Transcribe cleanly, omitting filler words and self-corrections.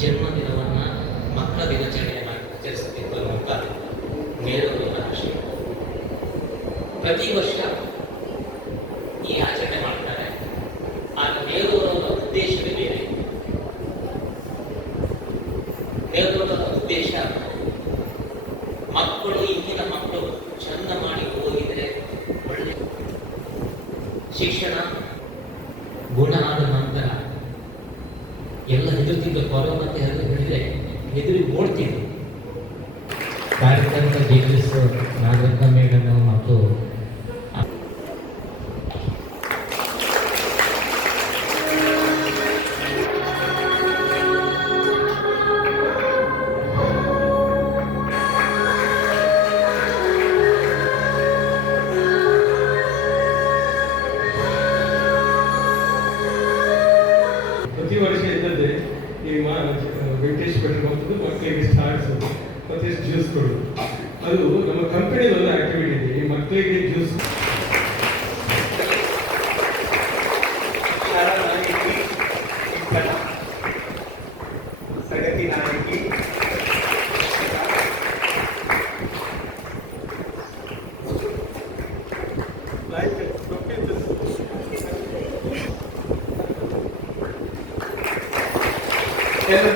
ಜನ್ಮದಿನವನ್ನು ಮಕ್ಕಳ ದಿನಾಚರಣೆಯನ್ನಾಗಿ ಆಚರಿಸುತ್ತಿತ್ತು ಅನ್ನುವಂಥ ನೆಹರೂರವರ ಆಶಯ. ಪ್ರತಿ ವರ್ಷ ಈ ಆಚರಣೆ ಮಾಡ್ತಾರೆ. ಆ ನೆಹರೂರವರ ಉದ್ದೇಶವೇ ಬೇರೆ. ನೆಹರೂರವರ ಉದ್ದೇಶ ಮಕ್ಕಳು, ಇಂದಿನ ಮಕ್ಕಳು ಚಂದ ಮಾಡಿ ಓದಿದರೆ ಒಳ್ಳೆ ಶಿಕ್ಷಣ ಗುಣ ಆದ ನಂತರ ಎಲ್ಲ ಹೆದರ್ತಿದ್ದ ಕೊರೋನಾಕ್ಕೆ ಹೇಳಿದ್ರೆ ಹೆದರಿ ಓಡ್ತಿದ್ರು. ಕಾರ್ಯಕ್ರಮದ ಜಗದೀಶ್ ನಾಗರತ್ನ ಮೇಡಮ್ ಮತ್ತು ಪ್ರತಿ ವರ್ಷ ಇದ್ದದ್ದೇ ಈ ವೆಂಕಟೇಶ್ ಭಟ್ರು ಬಂದು ಮಕ್ಕಳಿಗೆ ಸ್ಟಾರ್ಸ್ ಮತ್ತು ಜ್ಯೂಸ್ ಕೊಡೋದು. ಅದು ನಮ್ಮ ಕಂಪನಿದ ಒಂದು ಆಕ್ಟಿವಿಟಿ ಇದೆ. ಈ ಮಕ್ಕಳಿಗೆ ಜ್ಯೂಸ್ ಪ್ರಗತಿ ನಾಯಕಿ ಎಲ್ಲ